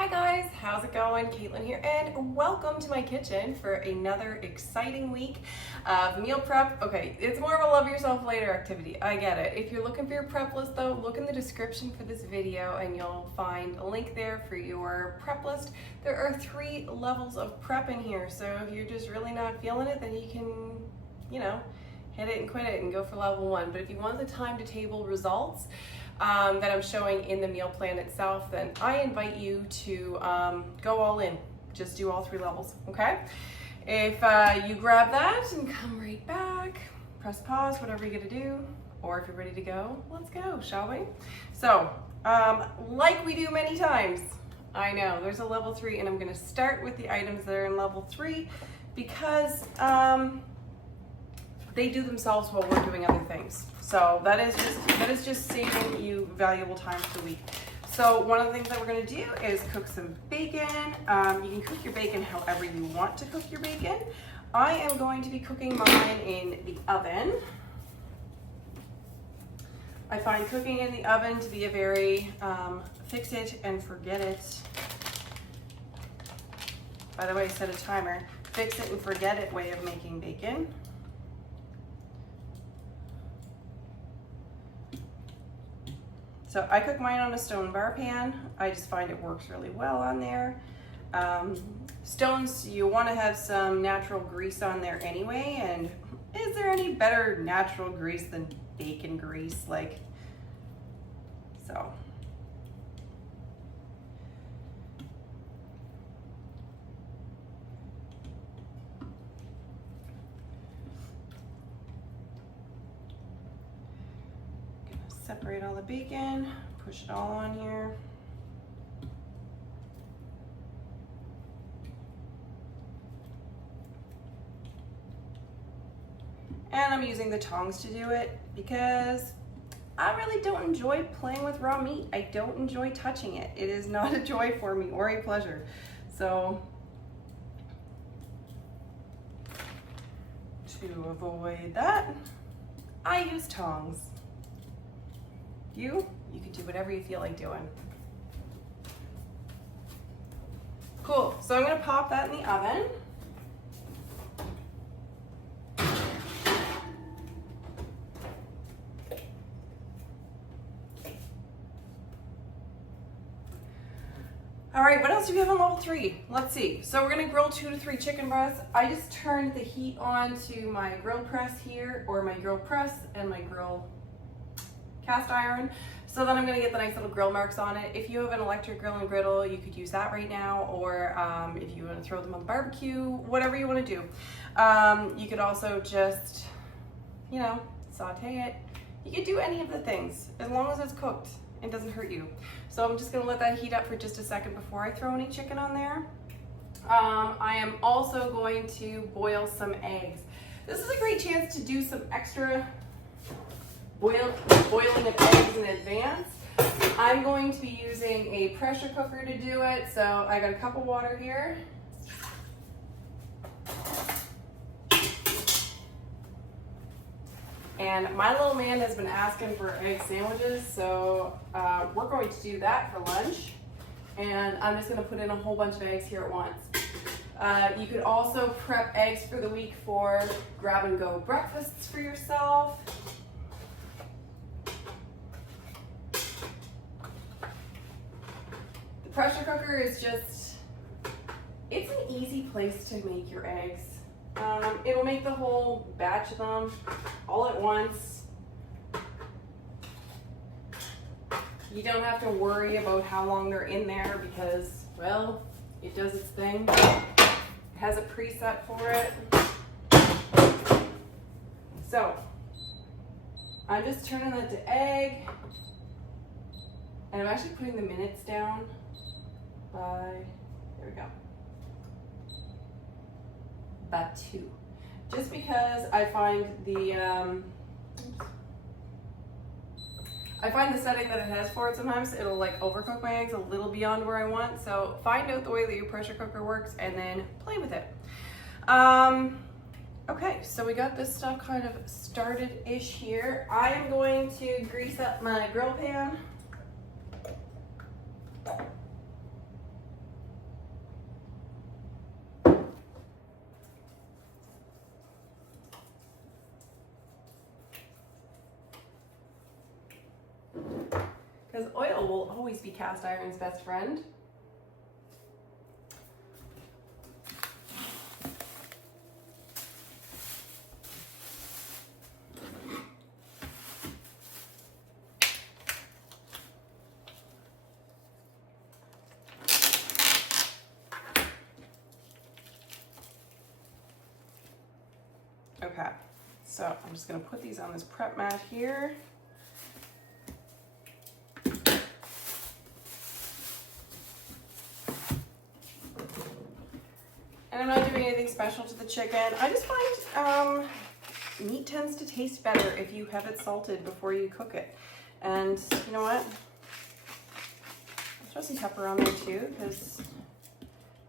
Hi guys, how's it going? Caitlin here, and welcome to my kitchen for another exciting week of meal prep. Okay, it's more of a love yourself later activity, I get it. If you're looking for your prep list though, look in the description for this video and you'll find a link there for your prep list. There are 3 levels of prep in here, so if you're just really not feeling it, then you can, hit it and quit it and go for level 1. But if you want the time to table results, that I'm showing in the meal plan itself, then I invite you to go all in. Just do all 3 levels, okay? If you grab that and come right back, press pause, whatever you're gonna do, or if you're ready to go, let's go, shall we? So, like we do many times, I know, there's a level 3, and I'm gonna start with the items that are in level 3 because they do themselves while we're doing other things. So that is just saving you valuable time for the week. So one of the things that we're gonna do is cook some bacon. You can cook your bacon however you want to cook your bacon. I am going to be cooking mine in the oven. I find cooking in the oven to be a very fix it and forget it. By the way, set a timer. Fix it and forget it way of making bacon. So I cook mine on a stone bar pan. I just find it works really well on there. Stones, you want to have some natural grease on there anyway, and is there any better natural grease than bacon grease? So. Separate all the bacon, push it all on here. And I'm using the tongs to do it because I really don't enjoy playing with raw meat. I don't enjoy touching it. It is not a joy for me or a pleasure. So to avoid that, I use tongs. You can do whatever you feel like doing. Cool, so I'm gonna pop that in the oven. All right, what else do we have on level 3? Let's see. So we're gonna grill 2 to 3 chicken breasts. I just turned the heat on to my grill press here, or my grill press and my grill cast iron, so then I'm going to get the nice little grill marks on it. If you have an electric grill and griddle, you could use that right now, or if you want to throw them on the barbecue, whatever you want to do. You could also just, saute it. You could do any of the things, as long as it's cooked and doesn't hurt you. So I'm just going to let that heat up for just a second before I throw any chicken on there. I am also going to boil some eggs. This is a great chance to do some extra boiling of eggs in advance. I'm going to be using a pressure cooker to do it. So I got a cup of water here. And my little man has been asking for egg sandwiches, so we're going to do that for lunch. And I'm just gonna put in a whole bunch of eggs here at once. You could also prep eggs for the week for grab and go breakfasts for yourself. Pressure cooker is just, it's an easy place to make your eggs. It'll make the whole batch of them all at once. You don't have to worry about how long they're in there because, well, it does its thing. It has a preset for it. So, I'm just turning that to egg, and I'm actually putting the minutes down. There we go. About 2. Just because I find the setting that it has for it sometimes it'll overcook my eggs a little beyond where I want. So find out the way that your pressure cooker works and then play with it. Okay, so we got this stuff kind of started-ish here. I am going to grease up my grill pan. because oil will always be cast iron's best friend. Okay, so I'm just gonna put these on this prep mat here. And I'm not doing anything special to the chicken. I just find meat tends to taste better if you have it salted before you cook it. And you know what? I'll throw some pepper on there too, because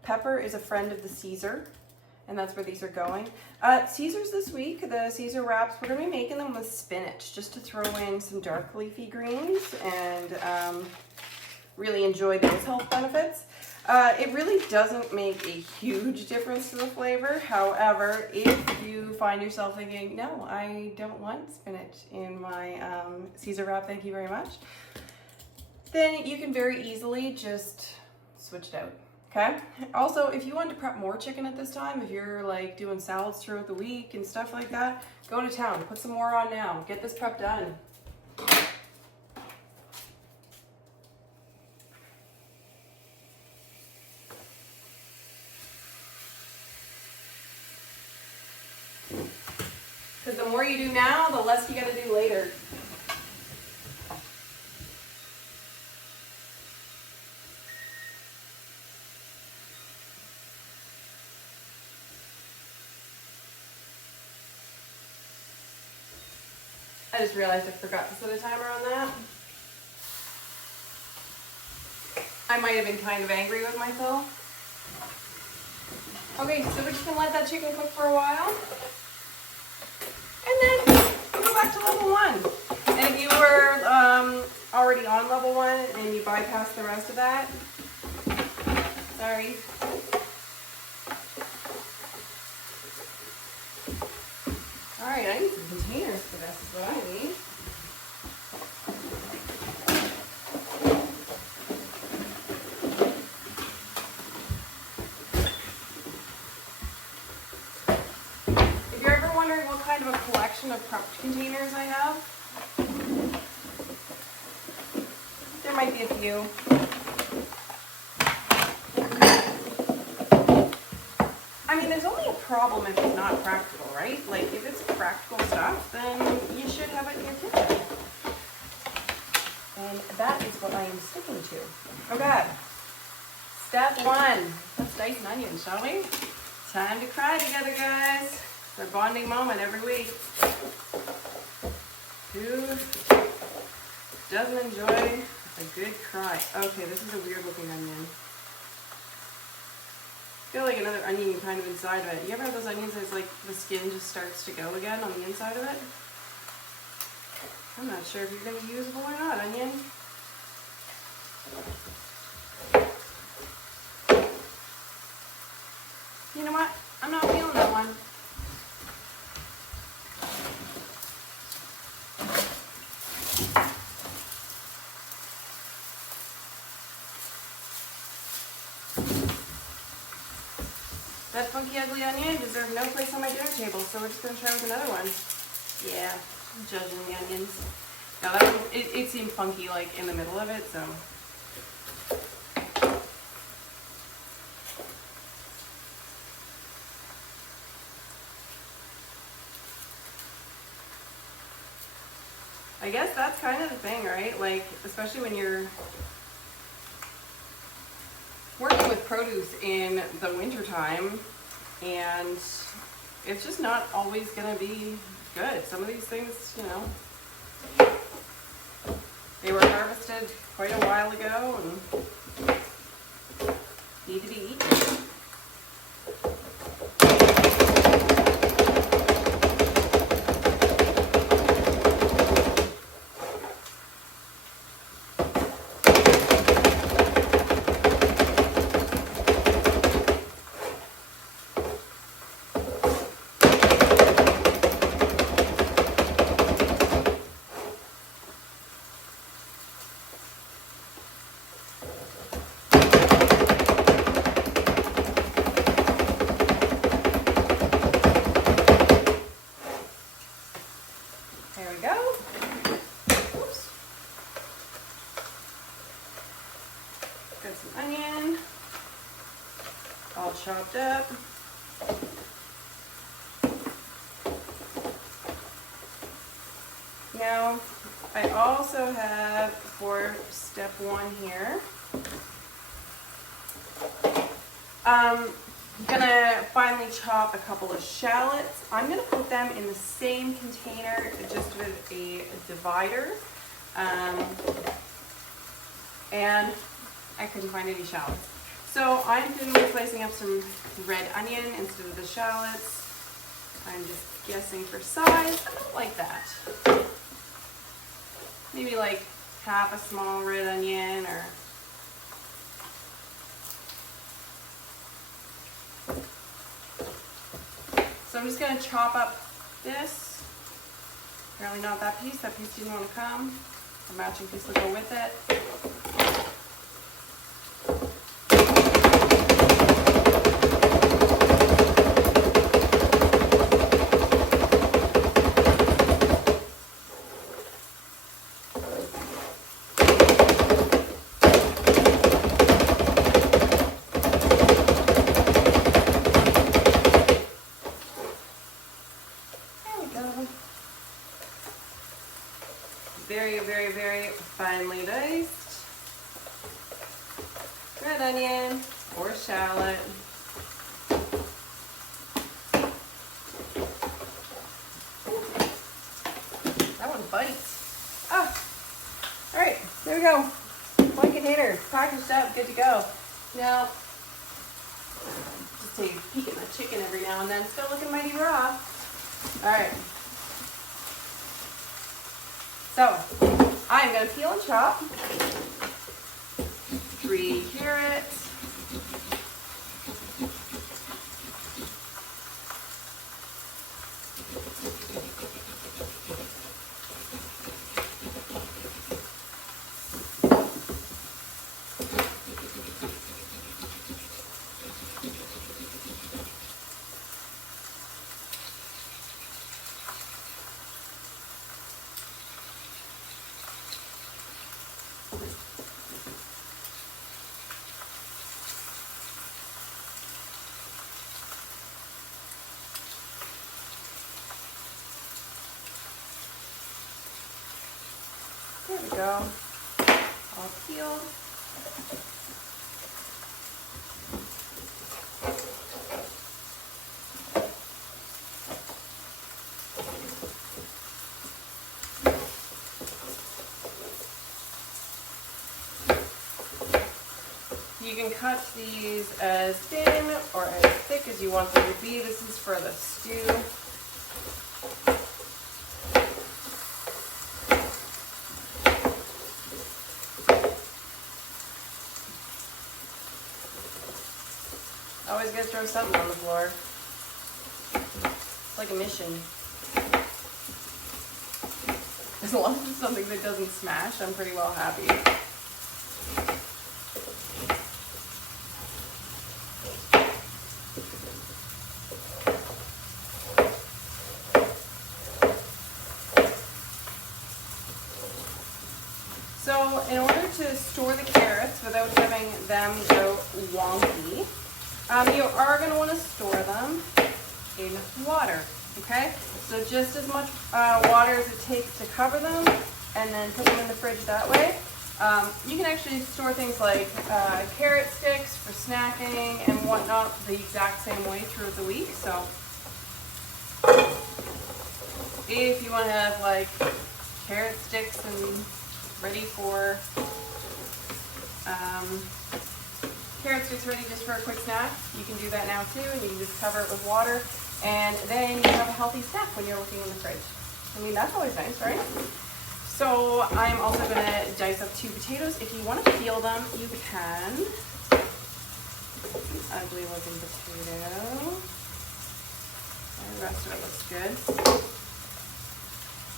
pepper is a friend of the Caesar. And that's where these are going. Caesars this week, the Caesar wraps, we're gonna be making them with spinach, just to throw in some dark leafy greens and really enjoy those health benefits. It really doesn't make a huge difference to the flavor. However, if you find yourself thinking, no, I don't want spinach in my Caesar wrap, thank you very much, then you can very easily just switch it out. Okay. Also, if you want to prep more chicken at this time, if you're like doing salads throughout the week and stuff like that, go to town, put some more on now, get this prep done. Because the more you do now, the less you got to do later. I just realized I forgot to set a timer on that. I might have been kind of angry with myself. Okay, so we're just gonna let that chicken cook for a while. And then we'll go back to level 1. And if you were already on level 1 and you bypassed the rest of that, sorry. Alright, I need some containers for this, is what I need. If you're ever wondering what kind of a collection of prepped containers I have, there might be a few. I mean, there's only a problem if it's not practical, right? Like, if it's practical stuff, then you should have it in your kitchen. And that is what I am sticking to. Okay. Step 1. Let's dice an onion, shall we? Time to cry together, guys. It's our bonding moment every week. Who doesn't enjoy a good cry? Okay, this is a weird looking onion. I feel like another onion kind of inside of it. You ever have those onions that's like the skin just starts to go again on the inside of it? I'm not sure if you're going to be usable or not, onion. You know what? I'm not feeling that one. That funky ugly onion deserved no place on my dinner table, so we're just going to try with another one. Yeah, I'm judging the onions. Now that one, it seemed funky like in the middle of it, so. I guess that's kind of the thing, right? Like, especially when you're working with produce in the winter time, and it's just not always gonna be good. Some of these things, you know, they were harvested quite a while ago and need to be eaten. Got some onion, all chopped up. Now, I also have for step 1 here, I'm gonna finally chop a couple of shallots. I'm gonna put them in the same container, just with a divider. And I couldn't find any shallots. So I'm going to be slicing up some red onion instead of the shallots. I'm just guessing for size. I don't like that. Maybe like half a small red onion, or so I'm just going to chop up this. Apparently not that piece. That piece didn't want to come. A matching piece will go with it. Very, very, very finely diced red onion or shallot. That one bites. Ah, all right, there we go. One container, packaged up, good to go. Now, just take a peek at my chicken every now and then. Still looking mighty raw. All right. So, I'm going to peel and chop 3 carrots, there we go, all peeled. You can cut these as thin or as thick as you want them to be. This is for the stew. Always gotta throw something on the floor. It's like a mission. As long as it's something that doesn't smash, I'm pretty well happy. So in order to store the carrots without having them go wonky, you are going to want to store them in water, okay? So just as much water as it takes to cover them, and then put them in the fridge that way. You can actually store things like carrot sticks for snacking and whatnot the exact same way throughout the week. So if you want to have like carrot sticks and ready for carrot sticks ready just for a quick snack, you can do that now too, and you can just cover it with water, and then you have a healthy snack when you're looking in the fridge. I mean, that's always nice, right? So I'm also going to dice up 2 potatoes. If you want to peel them, you can. An ugly looking potato. And the rest of it looks good.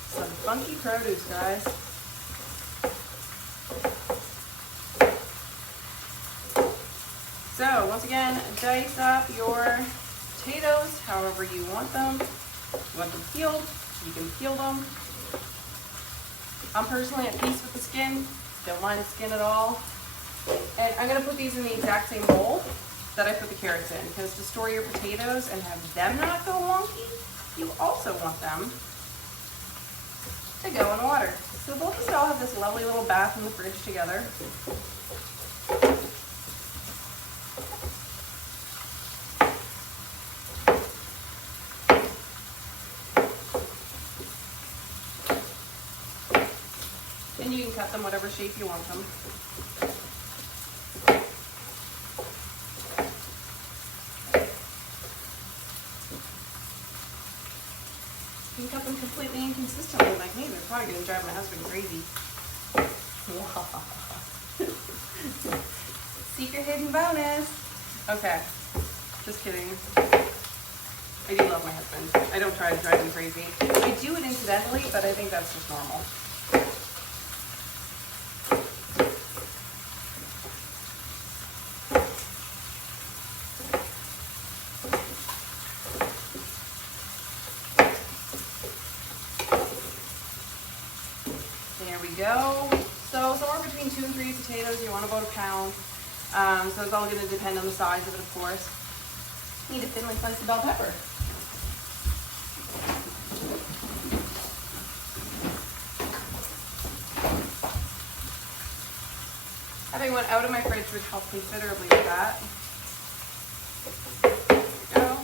Some funky produce, guys. So once again, dice up your potatoes however you want them. If you want them peeled, you can peel them. I'm personally at peace with the skin. Don't mind the skin at all. And I'm gonna put these in the exact same bowl that I put the carrots in, because to store your potatoes and have them not go wonky, you also want them to go in water. So we'll just all have this lovely little bath in the fridge together. And you can cut them whatever shape you want them. You can cut them completely inconsistently like me. They're probably going to drive my husband crazy. Secret hidden bonus. Okay, just kidding. I do love my husband. I don't try to drive him crazy. I do it incidentally, but I think that's just normal. There we go. So somewhere between 2 and 3 potatoes, you want about a pound. So it's all going to depend on the size of it, of course. Need a thinly sliced bell pepper. Having one out of my fridge would help considerably with that. There we go.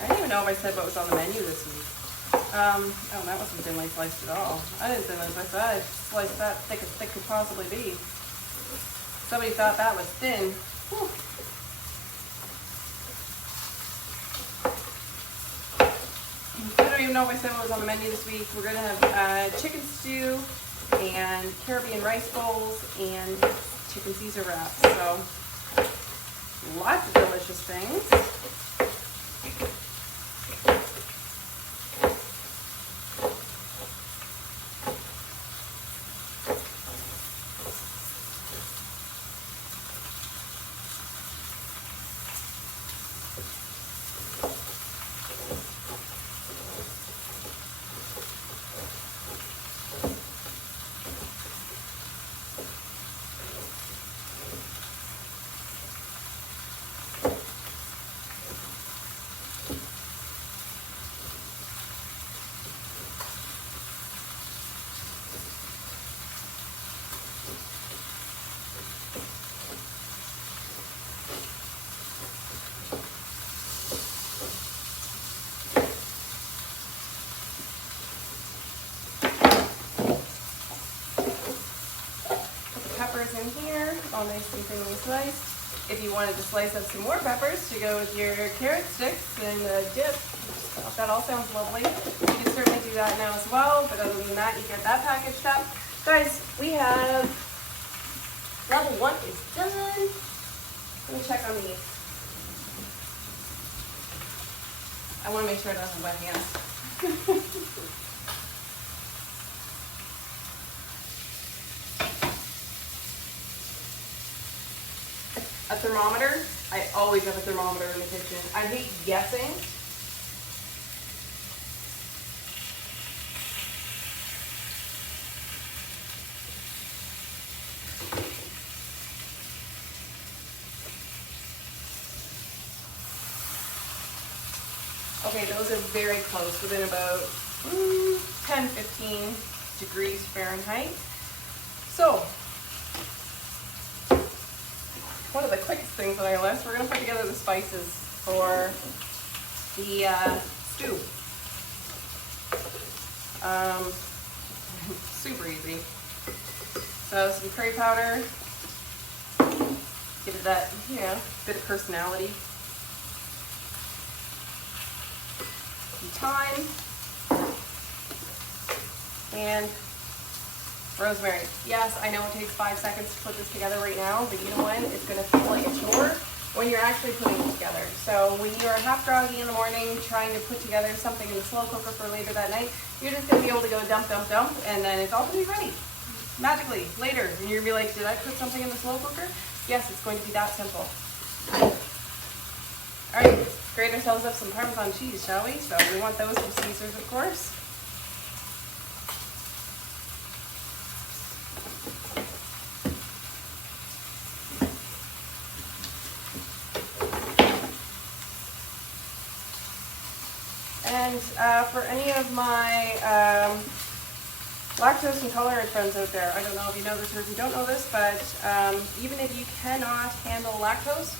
I don't even know if I said what was on the menu this week. Oh, that wasn't thinly sliced at all. I didn't thinly slice that. I sliced that thick as thick could possibly be. Somebody thought that was thin. Whew. I don't even know if I said what was on the menu this week. We're going to have chicken stew and Caribbean rice bowls and chicken Caesar wraps. So, lots of delicious things. Peppers in here, all nice and thinly sliced. If you wanted to slice up some more peppers to go with your carrot sticks and dip, that all sounds lovely. You can certainly do that now as well, but other than that, you get that packaged up. Guys, we have level 1 is done. Let me check on these. I want to make sure it doesn't wet hands. A thermometer. I always have a thermometer in the kitchen. I hate guessing. Okay, those are very close, within about 10-15 degrees Fahrenheit. So, one of the quickest things on our list, we're going to put together the spices for the stew. Super easy. So some curry powder, give it that, you know, bit of personality. Some thyme and rosemary. Yes, I know it takes 5 seconds to put this together right now, but you know what? It's going to feel like a chore when you're actually putting it together. So when you're half groggy in the morning trying to put together something in the slow cooker for later that night, you're just gonna be able to go dump, dump, dump, and then it's all gonna be ready magically later. And you're gonna be like, did I put something in the slow cooker? Yes, it's going to be that simple. All right, let's grate ourselves up some Parmesan cheese, shall we? So we want those from Caesar's, of course. And for any of my lactose intolerant friends out there, I don't know if you know this or if you don't know this, but even if you cannot handle lactose,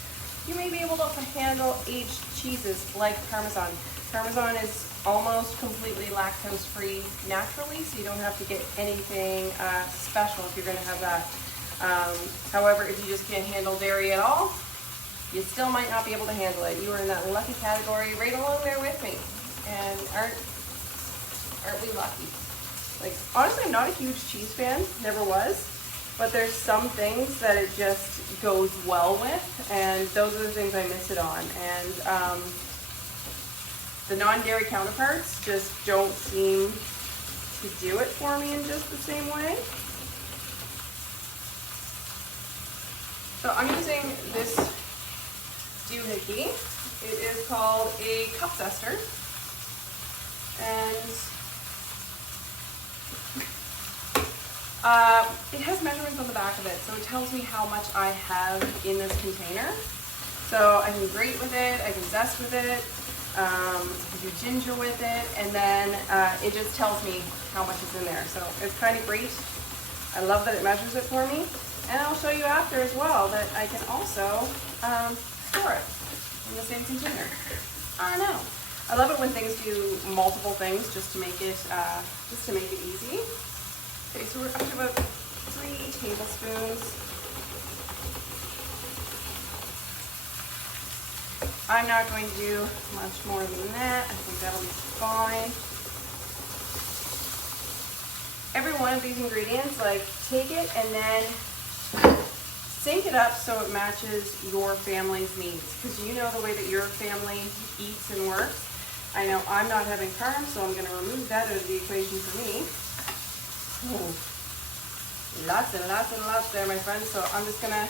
you may be able to handle aged cheeses like Parmesan. Parmesan is almost completely lactose-free naturally, so you don't have to get anything special if you're going to have that. However, if you just can't handle dairy at all, you still might not be able to handle it. You are in that lucky category right along there with me. And aren't we lucky? Like, honestly, I'm not a huge cheese fan, never was, but there's some things that it just goes well with, and those are the things I miss it on. And the non-dairy counterparts just don't seem to do it for me in just the same way. So I'm using this doohickey. It is called a cup zester. And it has measurements on the back of it, so it tells me how much I have in this container. So I can grate with it, I can zest with it, I can do ginger with it, and then it just tells me how much is in there. So it's kind of great. I love that it measures it for me. And I'll show you after as well that I can also store it in the same container. I don't know. I love it when things do multiple things just to make it easy. Okay, so we're up to about 3 tablespoons. I'm not going to do much more than that. I think that'll be fine. Every one of these ingredients, like, take it and then sync it up so it matches your family's needs, because you know the way that your family eats and works. I know I'm not having carbs, so I'm going to remove that out of the equation for me. Ooh. Lots and lots and lots there, my friends. So I'm just going to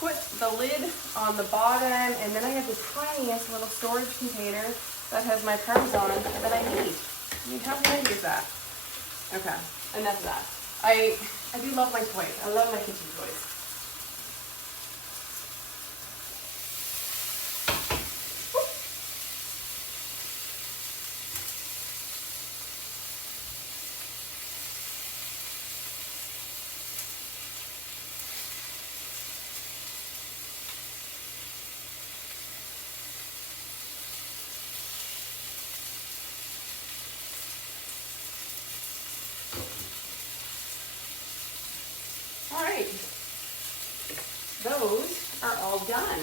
put the lid on the bottom, and then I have the tiniest little storage container that has my Parmesan that I need. I mean, how handy is that? Okay, enough of that. I do love my toys. I love my kitchen toys. All right, those are all done.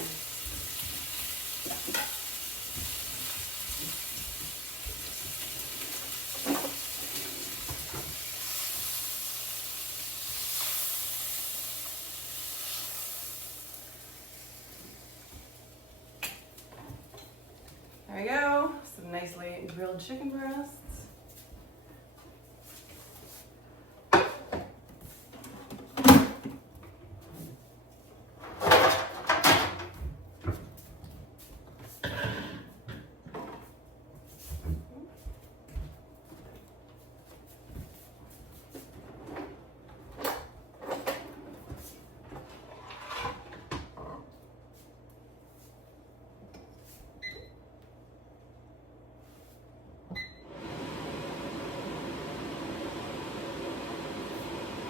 There we go, some nicely grilled chicken breasts.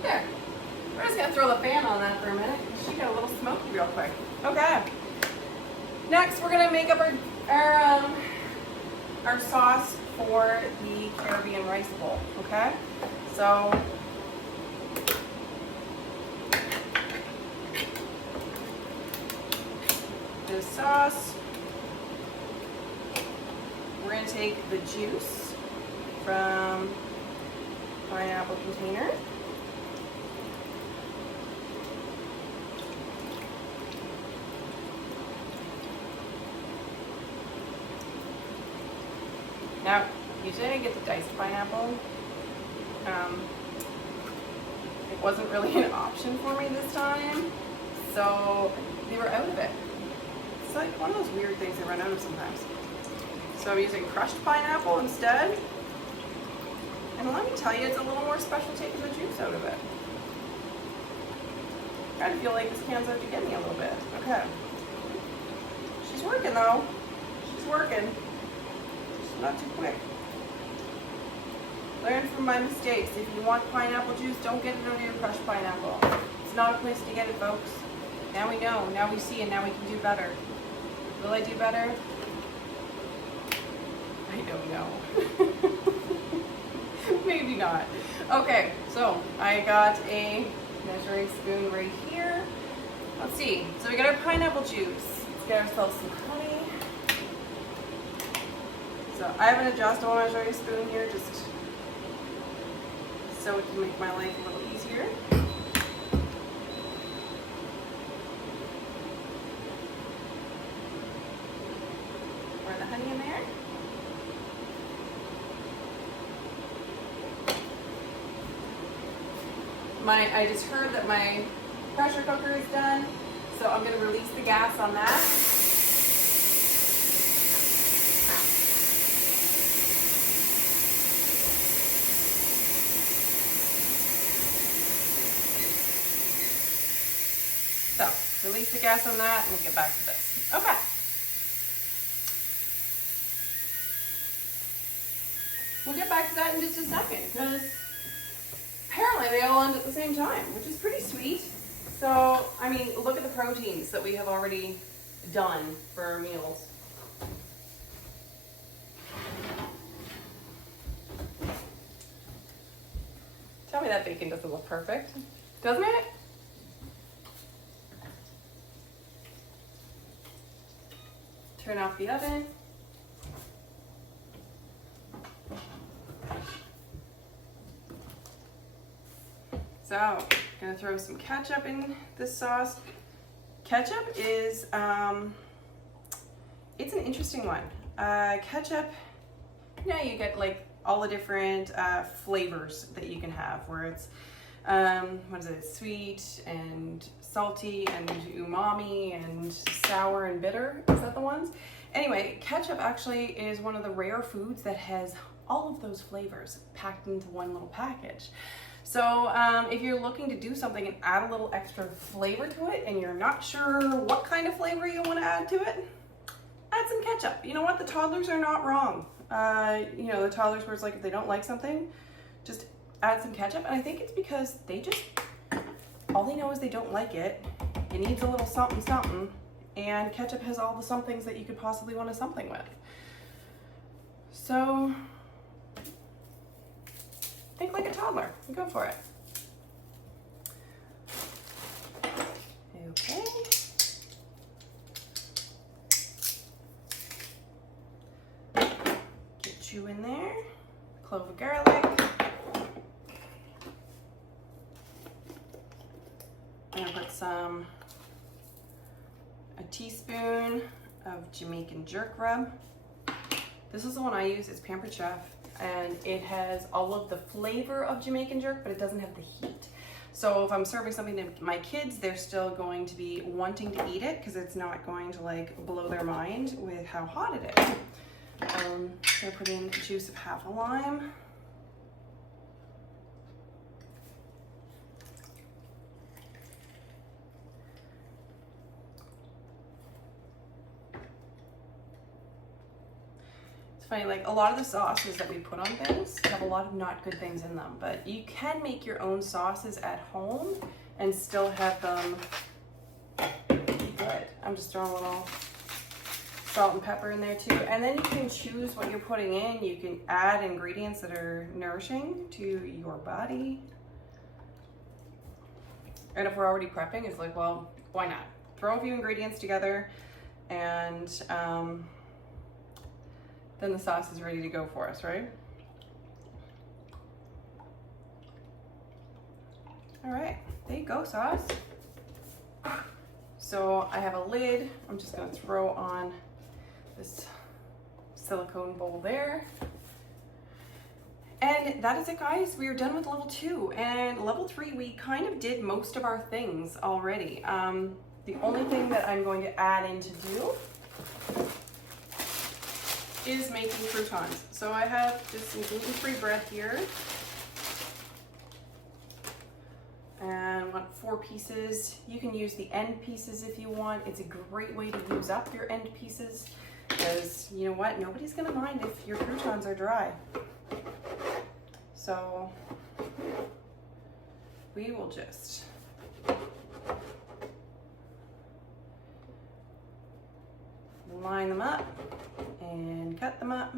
There. We're just gonna throw the fan on that for a minute. She got a little smoky real quick. Okay. Next, we're gonna make up our sauce for the Caribbean rice bowl. Okay. So this sauce, we're gonna take the juice from pineapple container. Now, Usually I get the diced pineapple. It wasn't really an option for me this time, so they were out of it. It's like one of those weird things they run out of sometimes. So I'm using crushed pineapple instead. And let me tell you, it's a little more special taking the juice out of it. I kind of feel like this can's out to get me a little bit. Okay. She's working though. She's working. She's not too quick. Learn from my mistakes. If you want pineapple juice, don't get it out of your crushed pineapple. It's not a place to get it, folks. Now we know, now we see, and now we can do better. Will I do better? I don't know. Maybe not. Okay, so I got a measuring spoon right here. Let's see. So we got our pineapple juice. Let's get ourselves some honey. So I have an adjustable measuring spoon here just so it can make my life a little easier. Pour the honey in there. I just heard that my pressure cooker is done, so I'm going to release the gas on that. So, release the gas on that and we'll get back to this. Okay. We'll get back to that in just a second, because apparently they all end at the same time, which is pretty sweet. So, I mean, look at the proteins that we have already done for our meals. Tell me that bacon doesn't look perfect, doesn't it? Turn off the oven. So, I'm gonna throw some ketchup in this sauce. Ketchup is, it's an interesting one. Ketchup, you know, you get like all the different flavors that you can have, where it's, what is it, sweet and salty and umami and sour and bitter. Is that the ones? Anyway, ketchup actually is one of the rare foods that has all of those flavors packed into one little package. So if you're looking to do something and add a little extra flavor to it and you're not sure what kind of flavor you want to add to it, add some ketchup. You know what? The toddlers are not wrong. You know, the toddlers where it's like if they don't like something, just add some ketchup. And I think it's because they just, all they know is they don't like it. It needs a little something something. And ketchup has all the somethings that you could possibly want a something with. So think like a toddler and go for it. Okay. Get you in there. Clove of garlic. I'm gonna put a teaspoon of Jamaican jerk rub. This is the one I use. It's Pampered Chef. And it has all of the flavor of Jamaican jerk, but it doesn't have the heat. So if I'm serving something to my kids, they're still going to be wanting to eat it because it's not going to like blow their mind with how hot it is. I'm gonna put in the juice of half a lime. Funny, like a lot of the sauces that we put on things have a lot of not good things in them, but you can make your own sauces at home and still have them good. I'm just throwing a little salt and pepper in there too, and then you can choose what you're putting in. You can add ingredients that are nourishing to your body. And if we're already prepping, it's like, well, why not? Throw a few ingredients together and then the sauce is ready to go for us, right? All right, there you go, sauce. So I have a lid. I'm just gonna throw on this silicone bowl there. And that is it, guys. We are done with level 2. And level 3, we kind of did most of our things already. The only thing that I'm going to add in to do is making croutons. So I have just some gluten-free bread here. And I want 4 pieces. You can use the end pieces if you want. It's a great way to use up your end pieces because you know what? Nobody's gonna mind if your croutons are dry. So we will just line them up and cut them up.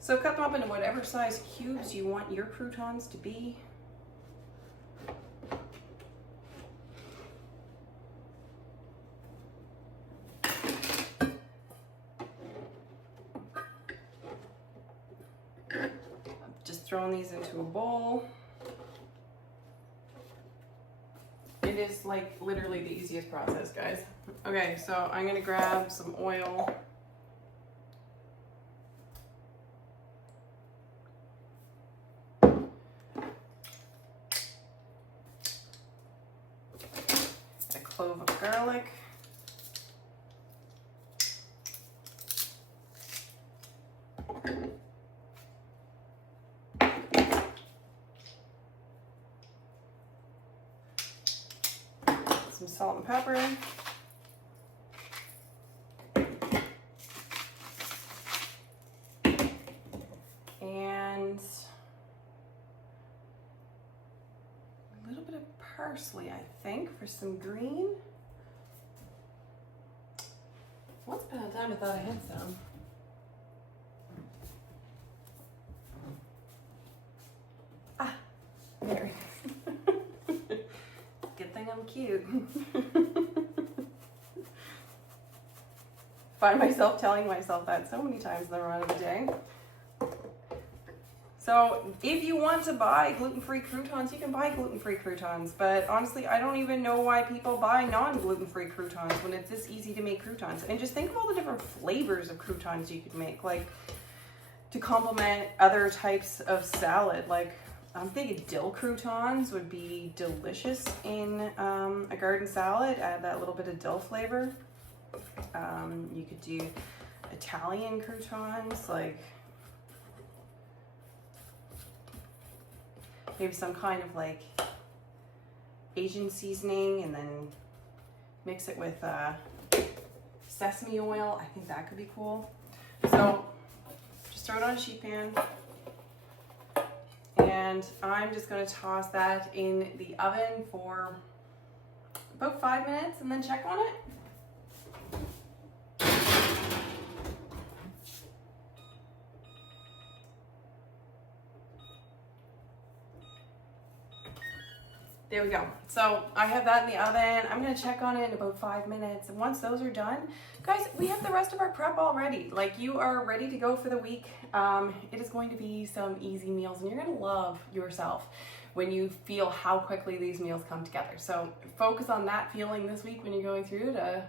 So cut them up into whatever size cubes you want your croutons to be. Just throwing these into a bowl. It is like literally the easiest process, guys. Okay, so I'm gonna grab some oil. A clove of garlic. Some salt and pepper. And a little bit of parsley, I think, for some green. Once upon a time I thought I had some. Ah, there. Good thing I'm cute. Find myself telling myself that so many times in the run of the day. So if you want to buy gluten-free croutons, you can buy gluten-free croutons. But honestly, I don't even know why people buy non-gluten-free croutons when it's this easy to make croutons. And just think of all the different flavors of croutons you could make, like to complement other types of salad. Like I'm thinking dill croutons would be delicious in a garden salad. Add that little bit of dill flavor. You could do Italian croutons, like maybe some kind of like Asian seasoning and then mix it with sesame oil. I think that could be cool. So just throw it on a sheet pan. And I'm just going to toss that in the oven for about 5 minutes and then check on it. There we go. So I have that in the oven. I'm going to check on it in about 5 minutes. And once those are done, guys, we have the rest of our prep all ready. Like you are ready to go for the week. It is going to be some easy meals and you're going to love yourself when you feel how quickly these meals come together. So focus on that feeling this week when you're going through to,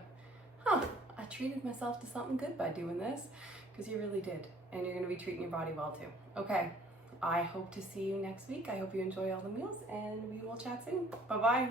I treated myself to something good by doing this, because you really did. And you're going to be treating your body well too. Okay. I hope to see you next week. I hope you enjoy all the meals and we will chat soon. Bye-bye.